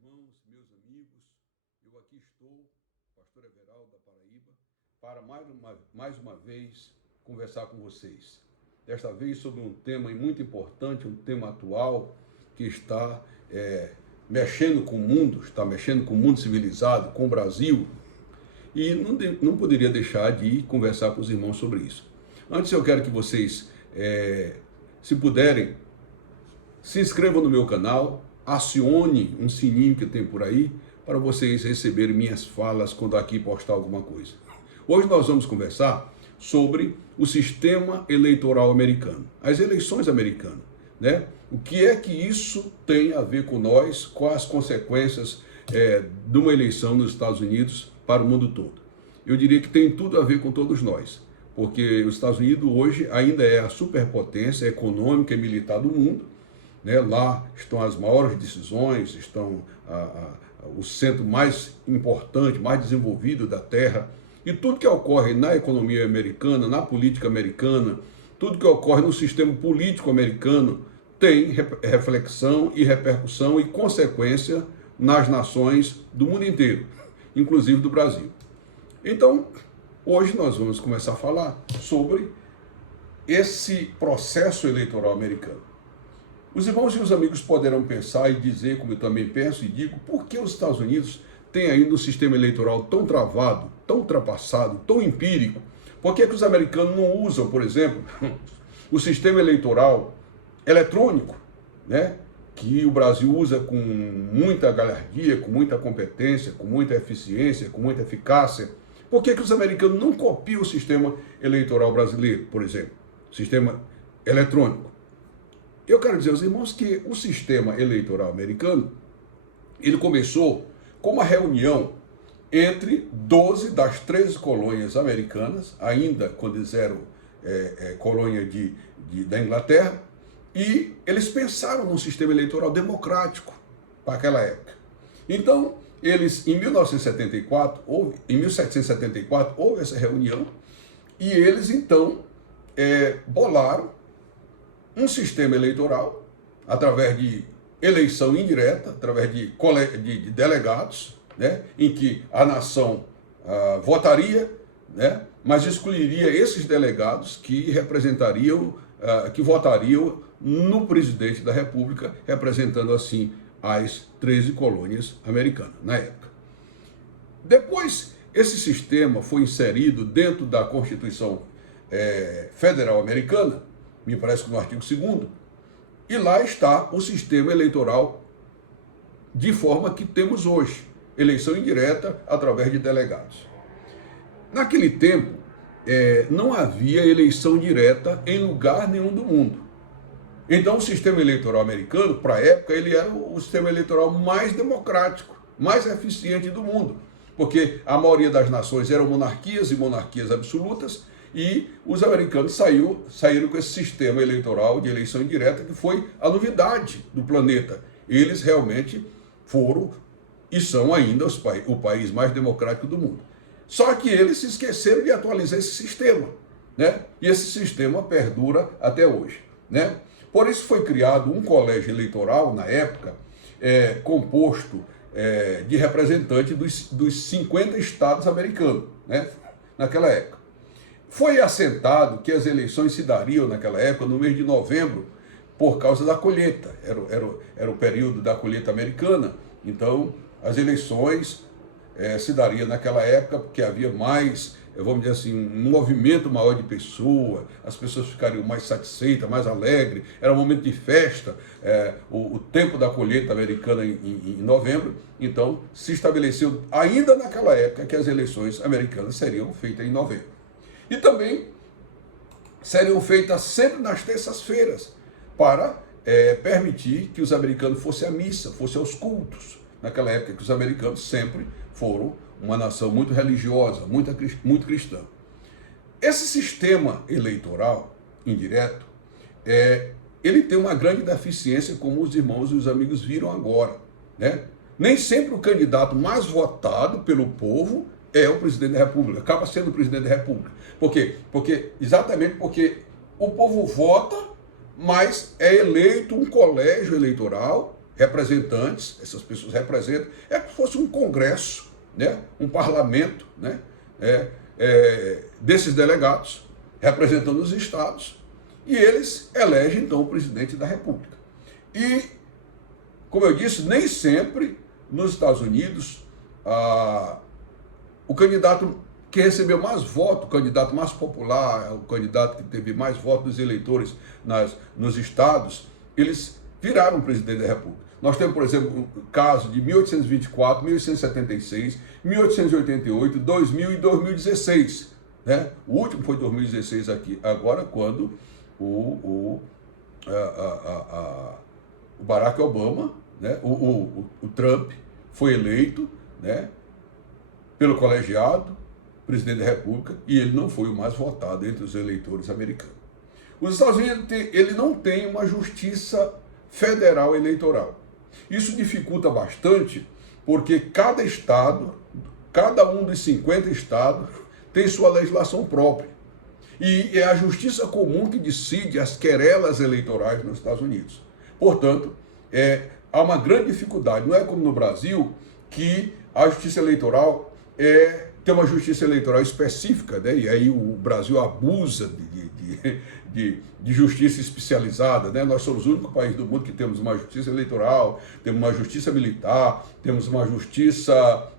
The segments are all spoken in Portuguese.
irmãos, meus amigos, eu aqui estou, pastor Everaldo da Paraíba, para mais uma vez conversar com vocês. Desta vez sobre um tema muito importante, um tema atual que está mexendo com o mundo, está mexendo com o mundo civilizado, com o Brasil, e não poderia deixar de conversar com os irmãos sobre isso. Antes eu quero que vocês, se puderem, se inscrevam no meu canal, acione um sininho que tem por aí, para vocês receberem minhas falas quando aqui postar alguma coisa. Hoje nós vamos conversar sobre o sistema eleitoral americano, as eleições americanas, né? O que é que isso tem a ver com nós, quais as consequências de uma eleição nos Estados Unidos para o mundo todo. Eu diria que tem tudo a ver com todos nós, porque os Estados Unidos hoje ainda é a superpotência econômica e militar do mundo, né? Lá estão as maiores decisões, estão o centro mais importante, mais desenvolvido da Terra, e tudo que ocorre na economia americana, na política americana, tudo que ocorre no sistema político americano tem reflexão e repercussão e consequência nas nações do mundo inteiro, inclusive do Brasil. Então, hoje nós vamos começar a falar sobre esse processo eleitoral americano. Os irmãos e os amigos poderão pensar e dizer, como eu também penso e digo, por que os Estados Unidos têm ainda um sistema eleitoral tão travado, tão ultrapassado, tão empírico? Por que os americanos não usam, por exemplo, o sistema eleitoral eletrônico, né, que o Brasil usa com muita galhardia, com muita competência, com muita eficiência, com muita eficácia? Por que os americanos não copiam o sistema eleitoral brasileiro, por exemplo, sistema eletrônico? Eu quero dizer aos irmãos que o sistema eleitoral americano, ele começou com uma reunião entre 12 das 13 colônias americanas, ainda quando eles eram colônia da Inglaterra, e eles pensaram num sistema eleitoral democrático para aquela época. Então, eles, em 1774, houve essa reunião, e eles, então, bolaram um sistema eleitoral através de eleição indireta, através de delegados, né, em que a nação votaria, né, mas escolheria esses delegados que representariam, que votariam no presidente da República, representando assim as 13 colônias americanas na época. Depois, esse sistema foi inserido dentro da Constituição Federal Americana, me parece que no artigo 2º, e lá está o sistema eleitoral de forma que temos hoje, eleição indireta através de delegados. Naquele tempo, não havia eleição direta em lugar nenhum do mundo. Então o sistema eleitoral americano, para a época, ele era o sistema eleitoral mais democrático, mais eficiente do mundo, porque a maioria das nações eram monarquias e monarquias absolutas, e os americanos saíram com esse sistema eleitoral de eleição indireta, que foi a novidade do planeta. Eles realmente foram e são ainda o país mais democrático do mundo. Só que eles se esqueceram de atualizar esse sistema, né? E esse sistema perdura até hoje, né? Por isso foi criado um colégio eleitoral, na época, composto de representantes dos 50 estados americanos, né? Naquela época. Foi assentado que as eleições se dariam naquela época, no mês de novembro, por causa da colheita. Era o período da colheita americana, então as eleições se dariam naquela época, porque havia mais, vamos dizer assim, um movimento maior de pessoas, as pessoas ficariam mais satisfeitas, mais alegres, era um momento de festa, o tempo da colheita americana em novembro, então se estabeleceu ainda naquela época que as eleições americanas seriam feitas em novembro. E também seriam feitas sempre nas terças-feiras, para permitir que os americanos fossem à missa, fossem aos cultos. Naquela época que os americanos sempre foram uma nação muito religiosa, muito cristã. Esse sistema eleitoral indireto, ele tem uma grande deficiência, como os irmãos e os amigos viram agora, né? Nem sempre o candidato mais votado pelo povo é o presidente da República, acaba sendo o presidente da República. Por quê? Exatamente porque o povo vota, mas é eleito um colégio eleitoral representantes, essas pessoas representam, é como se fosse um congresso, né? Um parlamento, né? Desses delegados, representando os estados, e eles elegem, então, o presidente da República. E, como eu disse, nem sempre nos Estados Unidos, o candidato que recebeu mais votos, o candidato mais popular, o candidato que teve mais votos dos eleitores nos estados, eles viraram presidente da República. Nós temos, por exemplo, o caso de 1824, 1876, 1888, 2000 e 2016. Né? O último foi 2016 aqui, agora quando o Barack Obama, né? o Trump, foi eleito, né? Pelo colegiado, presidente da República, e ele não foi o mais votado entre os eleitores americanos. Os Estados Unidos ele não tem uma justiça federal eleitoral. Isso dificulta bastante, porque cada estado, cada um dos 50 estados, tem sua legislação própria. E é a justiça comum que decide as querelas eleitorais nos Estados Unidos. Portanto, há uma grande dificuldade. Não é como no Brasil, que a justiça eleitoral tem uma justiça eleitoral específica, né? E aí o Brasil abusa de justiça especializada, né? Nós somos o único país do mundo que temos uma justiça eleitoral, temos uma justiça militar, temos uma justiça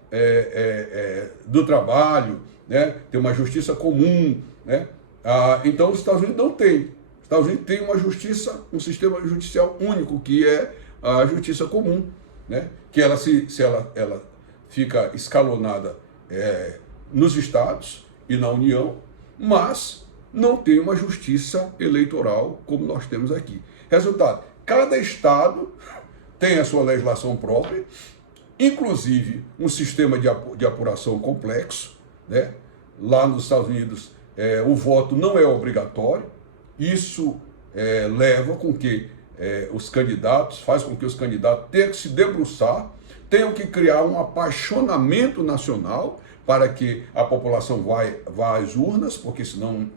do trabalho, né? Tem uma justiça comum, né? Então os Estados Unidos não têm. Os Estados Unidos têm uma justiça, um sistema judicial único, que é a justiça comum, né? Que ela fica escalonada nos estados e na União, mas não tem uma justiça eleitoral como nós temos aqui. Resultado, cada estado tem a sua legislação própria, inclusive um sistema de apuração complexo, né? Lá nos Estados Unidos o voto não é obrigatório, isso leva com que faz com que os candidatos tenham que se debruçar, tenham que criar um apaixonamento nacional para que a população vá às urnas, porque senão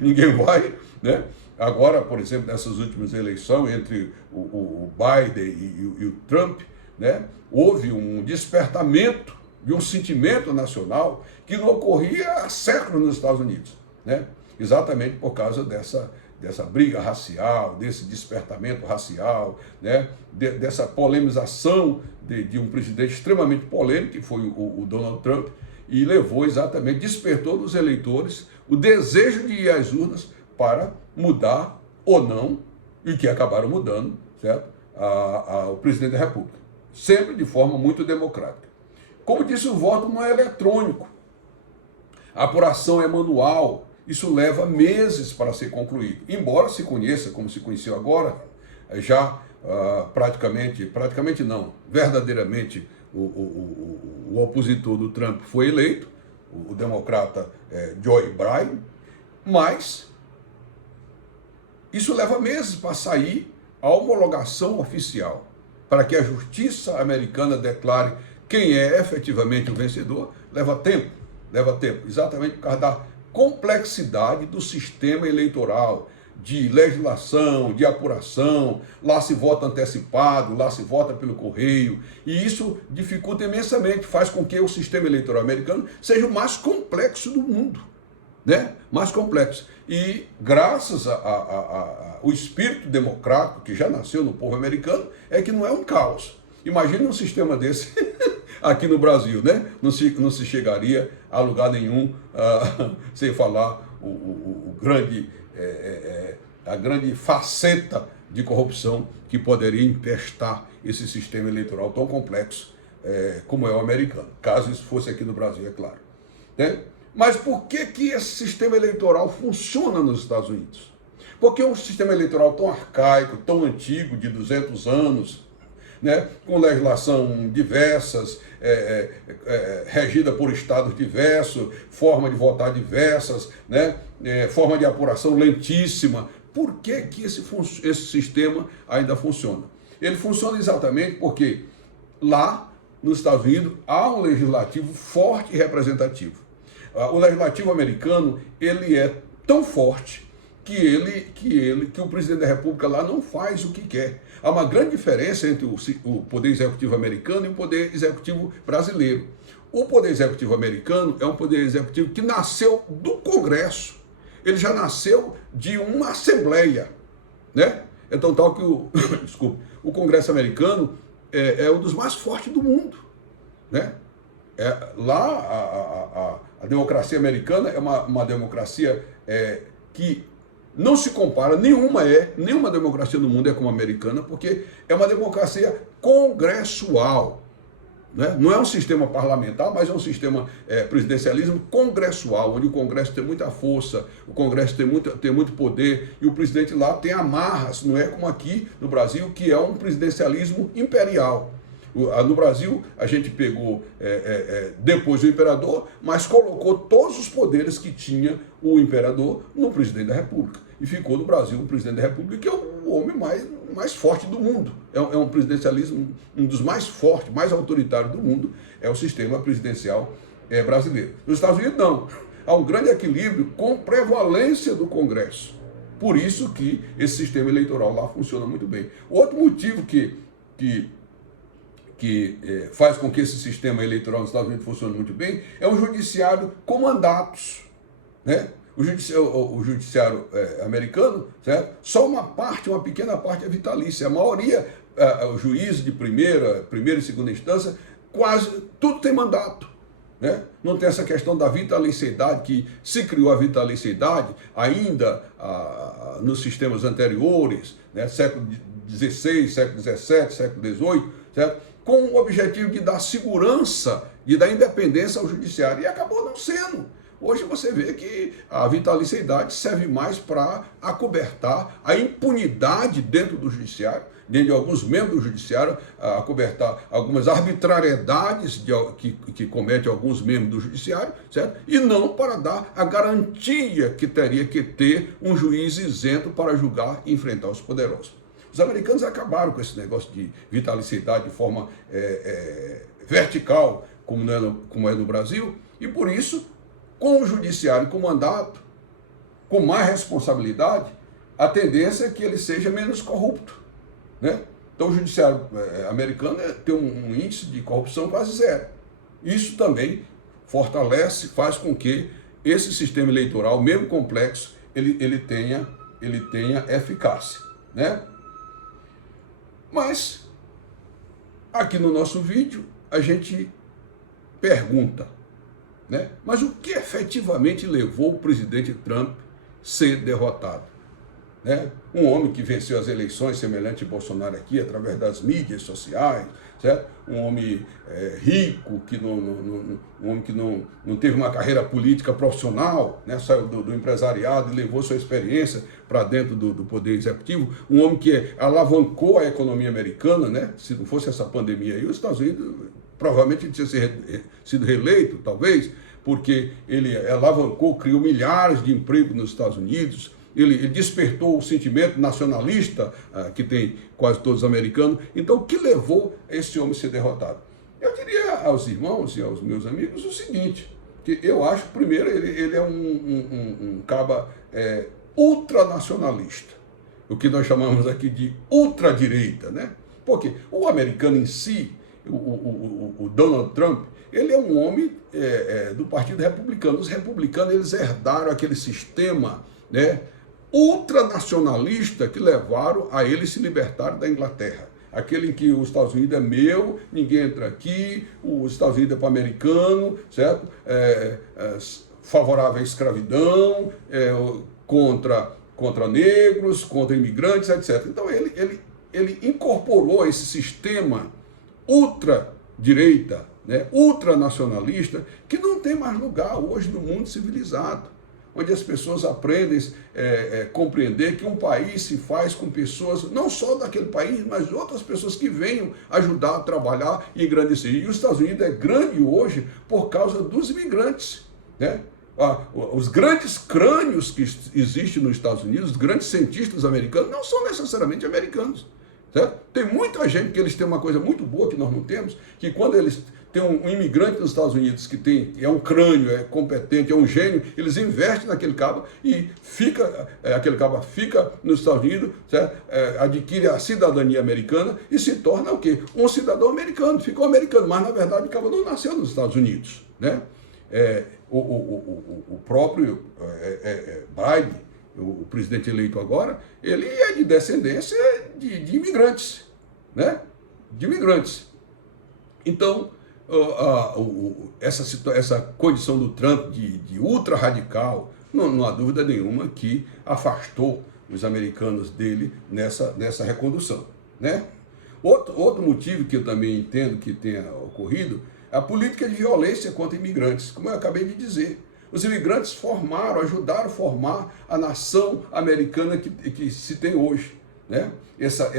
ninguém vai, né? Agora, por exemplo, nessas últimas eleições entre o Biden e o Trump, né? Houve um despertamento de um sentimento nacional que não ocorria há séculos nos Estados Unidos, né? Exatamente por causa dessa briga racial, desse despertamento racial, né? Dessa polemização de um presidente extremamente polêmico, que foi o Donald Trump, e despertou nos eleitores o desejo de ir às urnas para mudar ou não, e que acabaram mudando, certo? O presidente da República, sempre de forma muito democrática. Como disse, o voto não é eletrônico, a apuração é manual, isso leva meses para ser concluído, embora se conheça, como se conheceu agora, já verdadeiramente o opositor do Trump foi eleito, o democrata Joe Biden, mas isso leva meses para sair a homologação oficial, para que a justiça americana declare quem é efetivamente o vencedor. Leva tempo, exatamente por causa da complexidade do sistema eleitoral, de legislação, de apuração. Lá se vota antecipado, lá se vota pelo correio, e isso dificulta imensamente, faz com que o sistema eleitoral americano seja o mais complexo do mundo, né? Mais complexo. E graças ao espírito democrático que já nasceu no povo americano, é que não é um caos. Imagina um sistema desse aqui no Brasil, né? Não se chegaria a lugar nenhum, sem falar a grande faceta de corrupção que poderia empestar esse sistema eleitoral tão complexo como é o americano, caso isso fosse aqui no Brasil, é claro, né? Mas por que esse sistema eleitoral funciona nos Estados Unidos? Porque é um sistema eleitoral tão arcaico, tão antigo, de 200 anos, né, com legislação diversas, regida por estados diversos, forma de votar diversas, né, forma de apuração lentíssima. Por que esse sistema ainda funciona? Ele funciona exatamente porque lá nos Estados Unidos há um legislativo forte e representativo. O legislativo americano ele é tão forte que o presidente da República lá não faz o que quer. Há uma grande diferença entre o poder executivo americano e o poder executivo brasileiro. O poder executivo americano é um poder executivo que nasceu do Congresso. Ele já nasceu de uma assembleia, né? Então, tal que o Congresso americano é um dos mais fortes do mundo, né? Lá, a democracia americana é uma democracia que não se compara, nenhuma democracia no mundo é como a americana, porque é uma democracia congressual, né? Não é um sistema parlamentar, mas é um sistema presidencialismo congressual, onde o Congresso tem muita força, o Congresso tem muito poder, e o presidente lá tem amarras, não é como aqui no Brasil, que é um presidencialismo imperial. No Brasil, a gente pegou depois do imperador, mas colocou todos os poderes que tinha o imperador no presidente da República. E ficou no Brasil o presidente da República, que é o homem mais forte do mundo. É um presidencialismo, um dos mais fortes, mais autoritários do mundo, é o sistema presidencial brasileiro. Nos Estados Unidos, não. Há um grande equilíbrio com prevalência do Congresso. Por isso que esse sistema eleitoral lá funciona muito bem. Outro motivo que faz com que esse sistema eleitoral nos Estados Unidos funcione muito bem é um judiciário com mandatos, né? O judiciário americano, certo? Só uma pequena parte é vitalícia. A maioria, o juiz de primeira e segunda instância, quase tudo tem mandato, né? Não tem essa questão da vitaliciedade, que se criou a vitaliciedade ainda nos sistemas anteriores, né? Século XVI, século XVII, século XVIII, certo? Com o objetivo de dar segurança, de dar independência ao judiciário. E acabou não sendo. Hoje você vê que a vitaliciedade serve mais para acobertar a impunidade dentro do judiciário, dentro de alguns membros do judiciário, acobertar algumas arbitrariedades que cometem alguns membros do judiciário, certo? E não para dar a garantia que teria que ter um juiz isento para julgar e enfrentar os poderosos. Os americanos acabaram com esse negócio de vitaliciedade de forma vertical, como é no Brasil, e por isso, com o judiciário com mandato, com mais responsabilidade, a tendência é que ele seja menos corrupto, né? Então o judiciário americano tem um índice de corrupção quase zero. Isso também fortalece, faz com que esse sistema eleitoral, mesmo complexo, ele tenha eficácia, né? Mas, aqui no nosso vídeo, a gente pergunta, né? Mas o que efetivamente levou o presidente Trump a ser derrotado? Né? Um homem que venceu as eleições, semelhante a Bolsonaro aqui, através das mídias sociais, certo? Um homem rico, um homem que não teve uma carreira política profissional, né? Saiu do empresariado e levou sua experiência para dentro do poder executivo. Um homem que alavancou a economia americana, né? Se não fosse essa pandemia aí, os Estados Unidos provavelmente tinha sido reeleito, talvez, porque ele alavancou, criou milhares de empregos nos Estados Unidos. Ele despertou o sentimento nacionalista que tem quase todos os americanos. Então, o que levou esse homem a ser derrotado? Eu diria aos irmãos e aos meus amigos o seguinte, que eu acho, primeiro, ele é um caba ultranacionalista, o que nós chamamos aqui de ultradireita, né? Porque o americano em si, o Donald Trump, ele é um homem do Partido Republicano. Os republicanos, eles herdaram aquele sistema, né, ultranacionalista que levaram a eles se libertarem da Inglaterra. Aquele em que os Estados Unidos é meu, ninguém entra aqui, os Estados Unidos é para americano, certo? Favorável à escravidão, contra negros, contra imigrantes, etc. Então ele incorporou esse sistema ultradireita, né, ultranacionalista, que não tem mais lugar hoje no mundo civilizado, onde as pessoas aprendem a compreender que um país se faz com pessoas, não só daquele país, mas outras pessoas que venham ajudar a trabalhar e engrandecer. E os Estados Unidos é grande hoje por causa dos imigrantes, né? Os grandes crânios que existem nos Estados Unidos, os grandes cientistas americanos, não são necessariamente americanos. Certo? Tem muita gente que eles têm uma coisa muito boa que nós não temos, que quando eles tem um imigrante nos Estados Unidos que é um crânio, é competente, é um gênio, eles investem naquele cabo e aquele cabo fica nos Estados Unidos, certo? Adquire a cidadania americana e se torna o quê? Um cidadão americano, ficou americano, mas na verdade o cabo não nasceu nos Estados Unidos, né? O próprio Biden, o presidente eleito agora, ele é de descendência de imigrantes, né? De imigrantes. Então, essa condição do Trump de ultra-radical, não há dúvida nenhuma que afastou os americanos dele nessa recondução, né? Outro motivo que eu também entendo que tenha ocorrido é a política de violência contra imigrantes, como eu acabei de dizer. Os imigrantes ajudaram a formar a nação americana que se tem hoje, né? Essa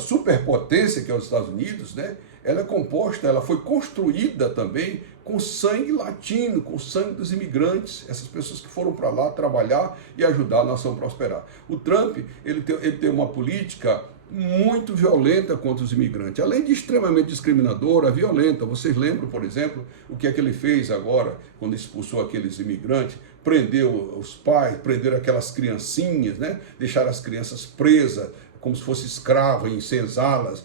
superpotência que é os Estados Unidos, né? Ela foi construída também com sangue latino, com sangue dos imigrantes, essas pessoas que foram para lá trabalhar e ajudar a nação a prosperar. O Trump, ele tem uma política muito violenta contra os imigrantes, além de extremamente discriminadora, violenta. Vocês lembram, por exemplo, o que é que ele fez agora, quando expulsou aqueles imigrantes, prendeu os pais, prenderam aquelas criancinhas, né? Deixaram as crianças presas, como se fosse escrava em senzalas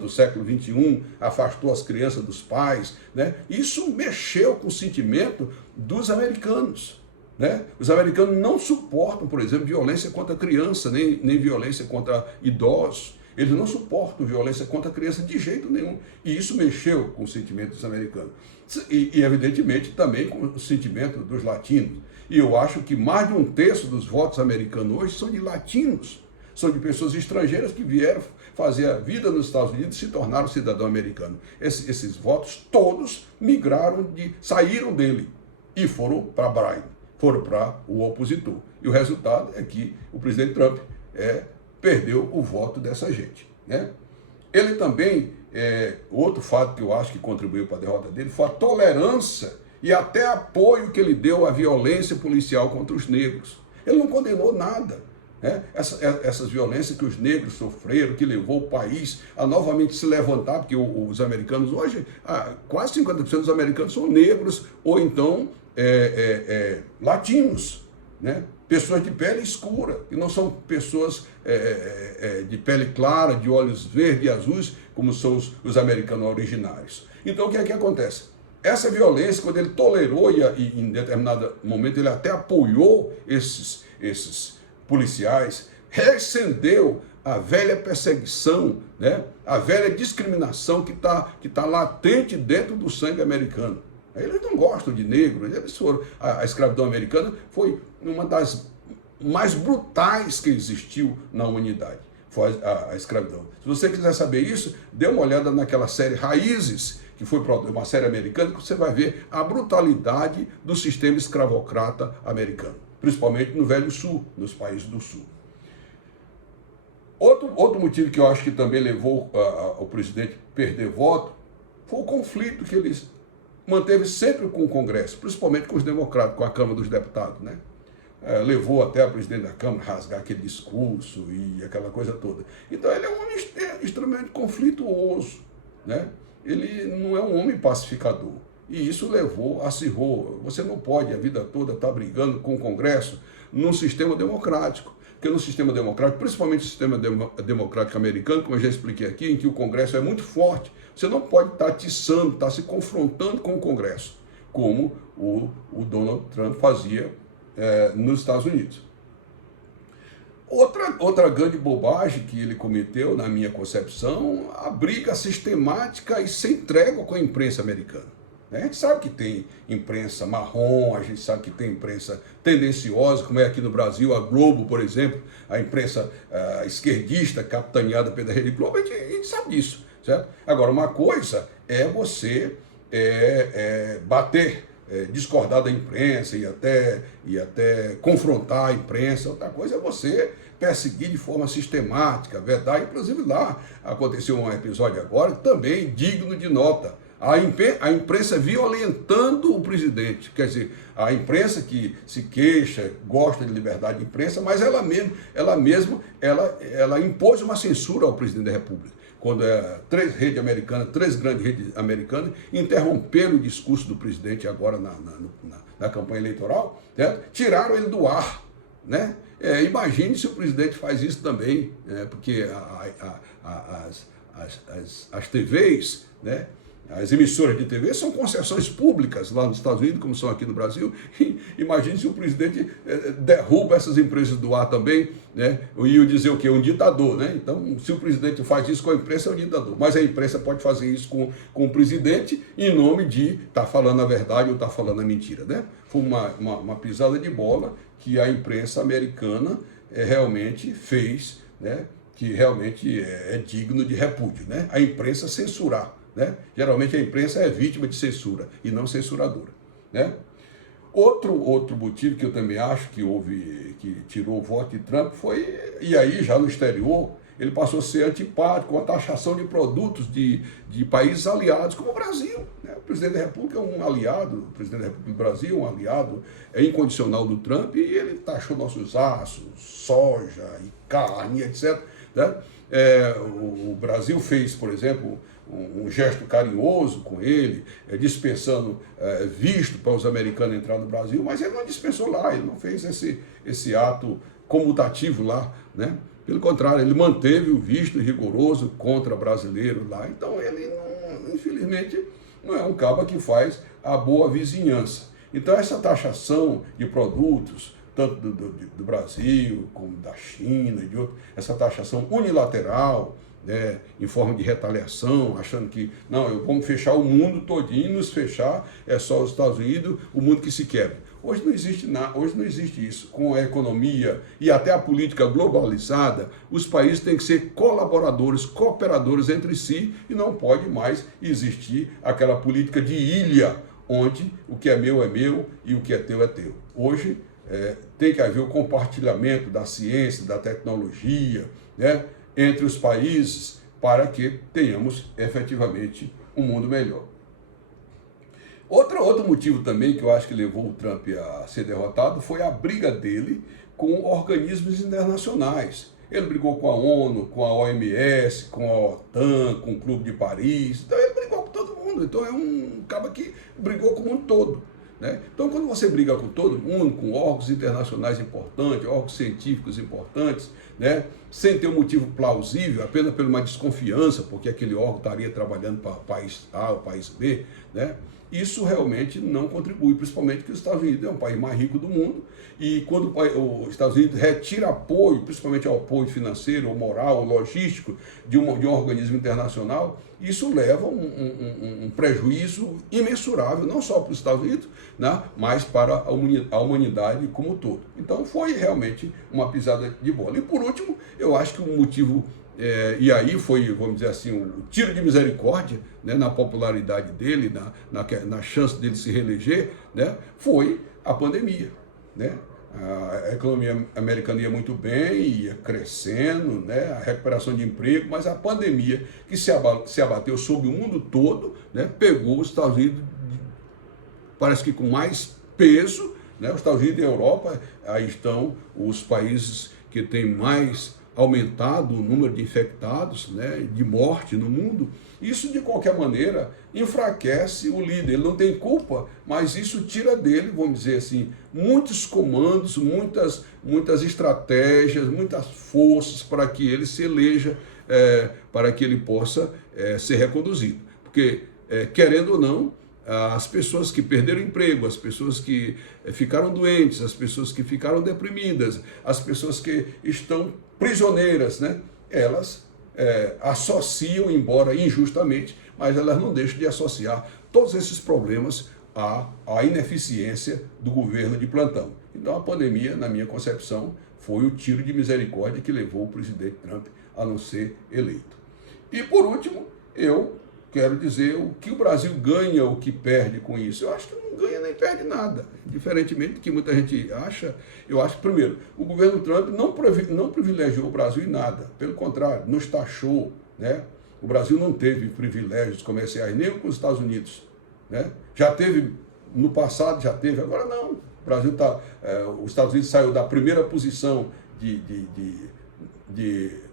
do século XXI, afastou as crianças dos pais, né? Isso mexeu com o sentimento dos americanos, né? Os americanos não suportam, por exemplo, violência contra criança, nem violência contra idosos. Eles não suportam violência contra criança de jeito nenhum. E isso mexeu com o sentimento dos americanos. E evidentemente, também com o sentimento dos latinos. E eu acho que mais de 1/3 dos votos americanos hoje são de latinos. São de pessoas estrangeiras que vieram fazer a vida nos Estados Unidos e se tornaram cidadão americano. Esses votos todos saíram dele e foram para Biden, foram para o opositor. E o resultado é que o presidente Trump perdeu o voto dessa gente, né? Ele também, outro fato que eu acho que contribuiu para a derrota dele foi a tolerância e até apoio que ele deu à violência policial contra os negros. Ele não condenou nada. Essas violências que os negros sofreram, que levou o país a novamente se levantar, porque os americanos hoje, quase 50% dos americanos são negros ou então latinos, né? Pessoas de pele escura, que não são pessoas de pele clara, de olhos verdes e azuis, como são os americanos originários. Então o que é que acontece? Essa violência, quando ele tolerou e em determinado momento ele até apoiou esses policiais, recendeu a velha perseguição, né? A velha discriminação que tá latente dentro do sangue americano. Eles não gostam de negros, a escravidão americana foi uma das mais brutais que existiu na humanidade, foi a escravidão. Se você quiser saber isso, dê uma olhada naquela série Raízes, que foi uma série americana, que você vai ver a brutalidade do sistema escravocrata americano, principalmente no Velho Sul, nos países do Sul. Outro motivo que eu acho que também levou o presidente a perder voto foi o conflito que ele manteve sempre com o Congresso, principalmente com os democratas, com a Câmara dos Deputados, né? Levou até a presidente da Câmara a rasgar aquele discurso e aquela coisa toda. Então ele é um homem extremamente conflituoso, né? Ele não é um homem pacificador. E isso acirrou. Você não pode a vida toda estar brigando com o Congresso num sistema democrático. Porque no sistema democrático, principalmente o sistema democrático americano, como eu já expliquei aqui, em que o Congresso é muito forte, você não pode estar atiçando, estar se confrontando com o Congresso, como o Donald Trump fazia nos Estados Unidos. Outra grande bobagem que ele cometeu, na minha concepção, a briga sistemática e sem trégua com a imprensa americana. A gente sabe que tem imprensa marrom, a gente sabe que tem imprensa tendenciosa, como é aqui no Brasil, a Globo, por exemplo, a imprensa esquerdista, capitaneada pela Rede Globo, a gente sabe disso, certo? Agora, uma coisa é você bater, discordar da imprensa e até confrontar a imprensa, outra coisa é você perseguir de forma sistemática, vedar. Inclusive lá aconteceu um episódio agora também digno de nota. A imprensa violentando o presidente, quer dizer, a imprensa que se queixa, gosta de liberdade de imprensa, mas ela impôs uma censura ao presidente da República. quando três redes americanas, três grandes redes americanas, interromperam o discurso do presidente agora na campanha eleitoral, né? Tiraram ele do ar, né? Imagine se o presidente faz isso também, porque as TVs, né? As emissoras de TV são concessões públicas lá nos Estados Unidos, como são aqui no Brasil. Imagine se o presidente derruba essas empresas do ar também, né? E eu dizer o quê? Um ditador, né? Então, se o presidente faz isso com a imprensa, é um ditador. Mas a imprensa pode fazer isso com o presidente em nome de estar falando a verdade ou estar falando a mentira, né? Foi uma pisada de bola que a imprensa americana realmente fez, né? Que realmente é digno de repúdio, né? A imprensa censurar. Né? Geralmente a imprensa é vítima de censura e não censuradora, né? Outro motivo que eu também acho que tirou o voto de Trump foi, e aí já no exterior, ele passou a ser antipático com a taxação de produtos de países aliados, como o Brasil, né? O presidente da República é um aliado, o presidente da República do Brasil é um aliado incondicional do Trump, e ele taxou nossos aços, soja e carne, etc., né? O Brasil fez, por exemplo, um gesto carinhoso com ele, dispensando visto para os americanos entrar no Brasil, mas ele não dispensou lá, ele não fez esse ato comutativo lá, né? Pelo contrário, ele manteve o visto rigoroso contra brasileiros lá. Então ele, não, infelizmente, não é um cabo que faz a boa vizinhança. Então essa taxação de produtos, tanto do Brasil como da China e de outros, essa taxação unilateral, né, em forma de retaliação, achando que não, vamos fechar o mundo todinho, nos fechar é só os Estados Unidos, o mundo que se quebra. Hoje não existe nada, hoje não existe isso. Com a economia e até a política globalizada, os países têm que ser colaboradores, cooperadores entre si, e não pode mais existir aquela política de ilha, onde o que é meu e o que é teu é teu. Hoje tem que haver o compartilhamento da ciência, da tecnologia, né, entre os países, para que tenhamos efetivamente um mundo melhor. Outro motivo também que eu acho que levou o Trump a ser derrotado foi a briga dele com organismos internacionais. Ele brigou com a ONU, com a OMS, com a OTAN, com o Clube de Paris. Então ele brigou com todo mundo. Então é um cara que brigou com o mundo todo, né? Então, quando você briga com todo mundo, com órgãos internacionais importantes, órgãos científicos importantes, né, sem ter um motivo plausível, apenas por uma desconfiança, porque aquele órgão estaria trabalhando para o país A ou país B, né, isso realmente não contribui, principalmente porque os Estados Unidos é um país mais rico do mundo, e quando os Estados Unidos retira apoio, principalmente ao apoio financeiro, ou moral, ou logístico de um organismo internacional, isso leva um prejuízo imensurável, não só para os Estados Unidos, né, mas para a humanidade como um todo. Então foi realmente uma pisada de bola. E por último, eu acho que o motivo, e aí foi, vamos dizer assim, o tiro de misericórdia, né, na popularidade dele, na chance dele se reeleger, né, foi a pandemia, né? A economia americana ia muito bem, ia crescendo, né, a recuperação de emprego, mas a pandemia que se abateu sobre o mundo todo, né, pegou os Estados Unidos, parece que com mais peso, né, os Estados Unidos e a Europa, aí estão os países que têm mais aumentado o número de infectados, né, de morte no mundo. Isso, de qualquer maneira, enfraquece o líder. Ele não tem culpa, mas isso tira dele, vamos dizer assim, muitos comandos, muitas estratégias, muitas forças para que ele se eleja, para que ele possa ser reconduzido. Porque, querendo ou não, as pessoas que perderam emprego, as pessoas que ficaram doentes, as pessoas que ficaram deprimidas, as pessoas que estão prisioneiras, né, elas associam, embora injustamente, mas elas não deixam de associar todos esses problemas à ineficiência do governo de plantão. Então a pandemia, na minha concepção, foi o tiro de misericórdia que levou o presidente Trump a não ser eleito. E por último, eu quero dizer o que o Brasil ganha, o que perde com isso. Eu acho que não ganha nem perde nada. Diferentemente do que muita gente acha, eu acho que, primeiro, o governo Trump não privilegiou o Brasil em nada. Pelo contrário, nos taxou, né? O Brasil não teve privilégios comerciais nem com os Estados Unidos, né? Já teve, no passado já teve, agora não. O Brasil os Estados Unidos saiu da primeira posição de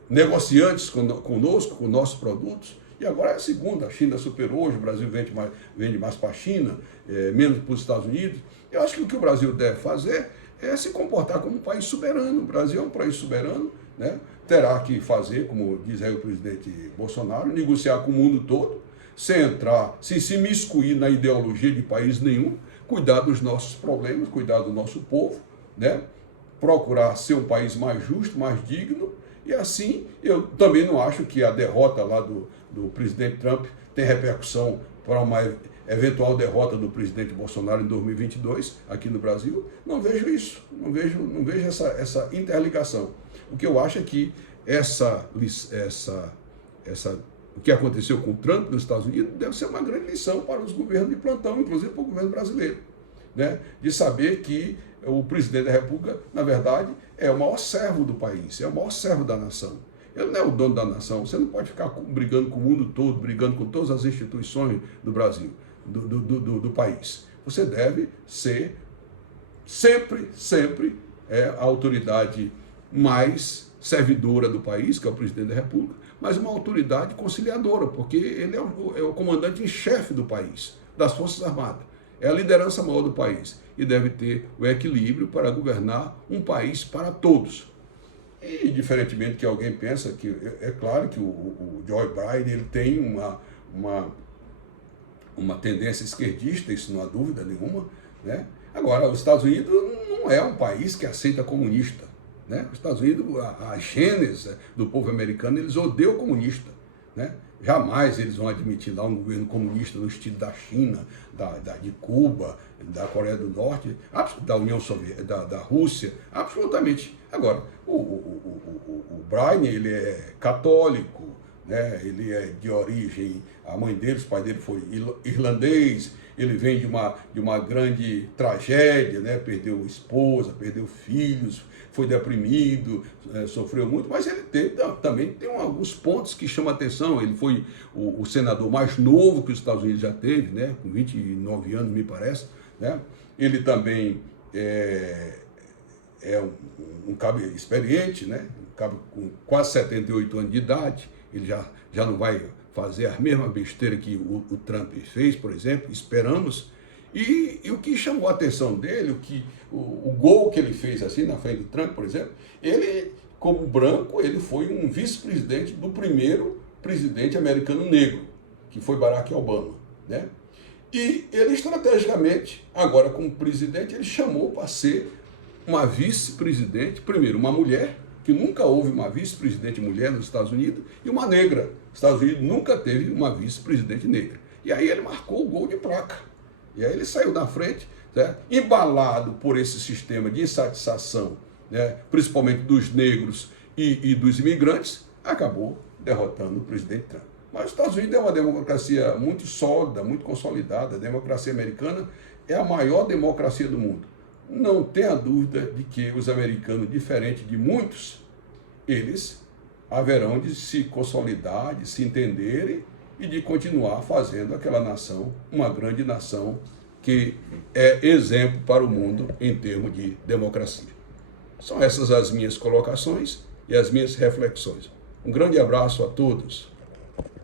negociantes conosco, com nossos produtos, e agora é a segunda. A China superou, hoje o Brasil vende mais para a China, menos para os Estados Unidos. Eu acho que o que o Brasil deve fazer é se comportar como um país soberano. O Brasil é um país soberano, né? Terá que fazer, como diz aí o presidente Bolsonaro, negociar com o mundo todo, sem entrar, sem se miscuir na ideologia de país nenhum, cuidar dos nossos problemas, cuidar do nosso povo, né? Procurar ser um país mais justo, mais digno, e assim eu também não acho que a derrota lá do presidente Trump tem repercussão para uma eventual derrota do presidente Bolsonaro em 2022 aqui no Brasil. Não vejo isso, não vejo essa interligação. O que eu acho é que o que aconteceu com o Trump nos Estados Unidos deve ser uma grande lição para os governos de plantão, inclusive para o governo brasileiro, né? De saber que o presidente da República, na verdade, é o maior servo do país, é o maior servo da nação. Ele não é o dono da nação. Você não pode ficar brigando com o mundo todo, brigando com todas as instituições do Brasil, do país. Você deve ser sempre a autoridade mais servidora do país, que é o presidente da República, mas uma autoridade conciliadora, porque ele é o comandante em chefe do país, das Forças Armadas. É a liderança maior do país e deve ter o equilíbrio para governar um país para todos. E, diferentemente que alguém pensa, que é claro que o Joe Biden ele tem uma tendência esquerdista, isso não há dúvida nenhuma, né? Agora, os Estados Unidos não é um país que aceita comunista, né? Os Estados Unidos, a gênese do povo americano, eles odeiam o comunista, né? Jamais eles vão admitir lá um governo comunista no estilo da China, de Cuba, da Coreia do Norte, da União Soviética, da Rússia, absolutamente. Agora, o Brian, ele é católico, né? Ele é de origem, a mãe dele, os pais dele foi irlandês, ele vem de uma grande tragédia, né? Perdeu esposa, perdeu filhos, foi deprimido, sofreu muito, mas ele também tem alguns pontos que chamam a atenção. Ele foi o senador mais novo que os Estados Unidos já teve, né? Com 29 anos, me parece, né? Ele também é um cabo experiente, né? Um cabo com quase 78 anos de idade, ele já não vai fazer a mesma besteira que o Trump fez, por exemplo, esperamos. E o que chamou a atenção dele, o gol que ele fez assim na frente do Trump, por exemplo, ele, como branco, ele foi um vice-presidente do primeiro presidente americano negro, que foi Barack Obama, né? E ele estrategicamente, agora como presidente, ele chamou para ser uma vice-presidente, primeiro uma mulher, que nunca houve uma vice-presidente mulher nos Estados Unidos, e uma negra. Os Estados Unidos nunca teve uma vice-presidente negra. E aí ele marcou o gol de placa. E aí ele saiu da frente, né, embalado por esse sistema de insatisfação, né, principalmente dos negros e dos imigrantes, acabou derrotando o presidente Trump. Mas os Estados Unidos é uma democracia muito sólida, muito consolidada. A democracia americana é a maior democracia do mundo. Não tenha dúvida de que os americanos, diferente de muitos, eles haverão de se consolidar, de se entenderem e de continuar fazendo aquela nação uma grande nação que é exemplo para o mundo em termos de democracia. São essas as minhas colocações e as minhas reflexões. Um grande abraço a todos.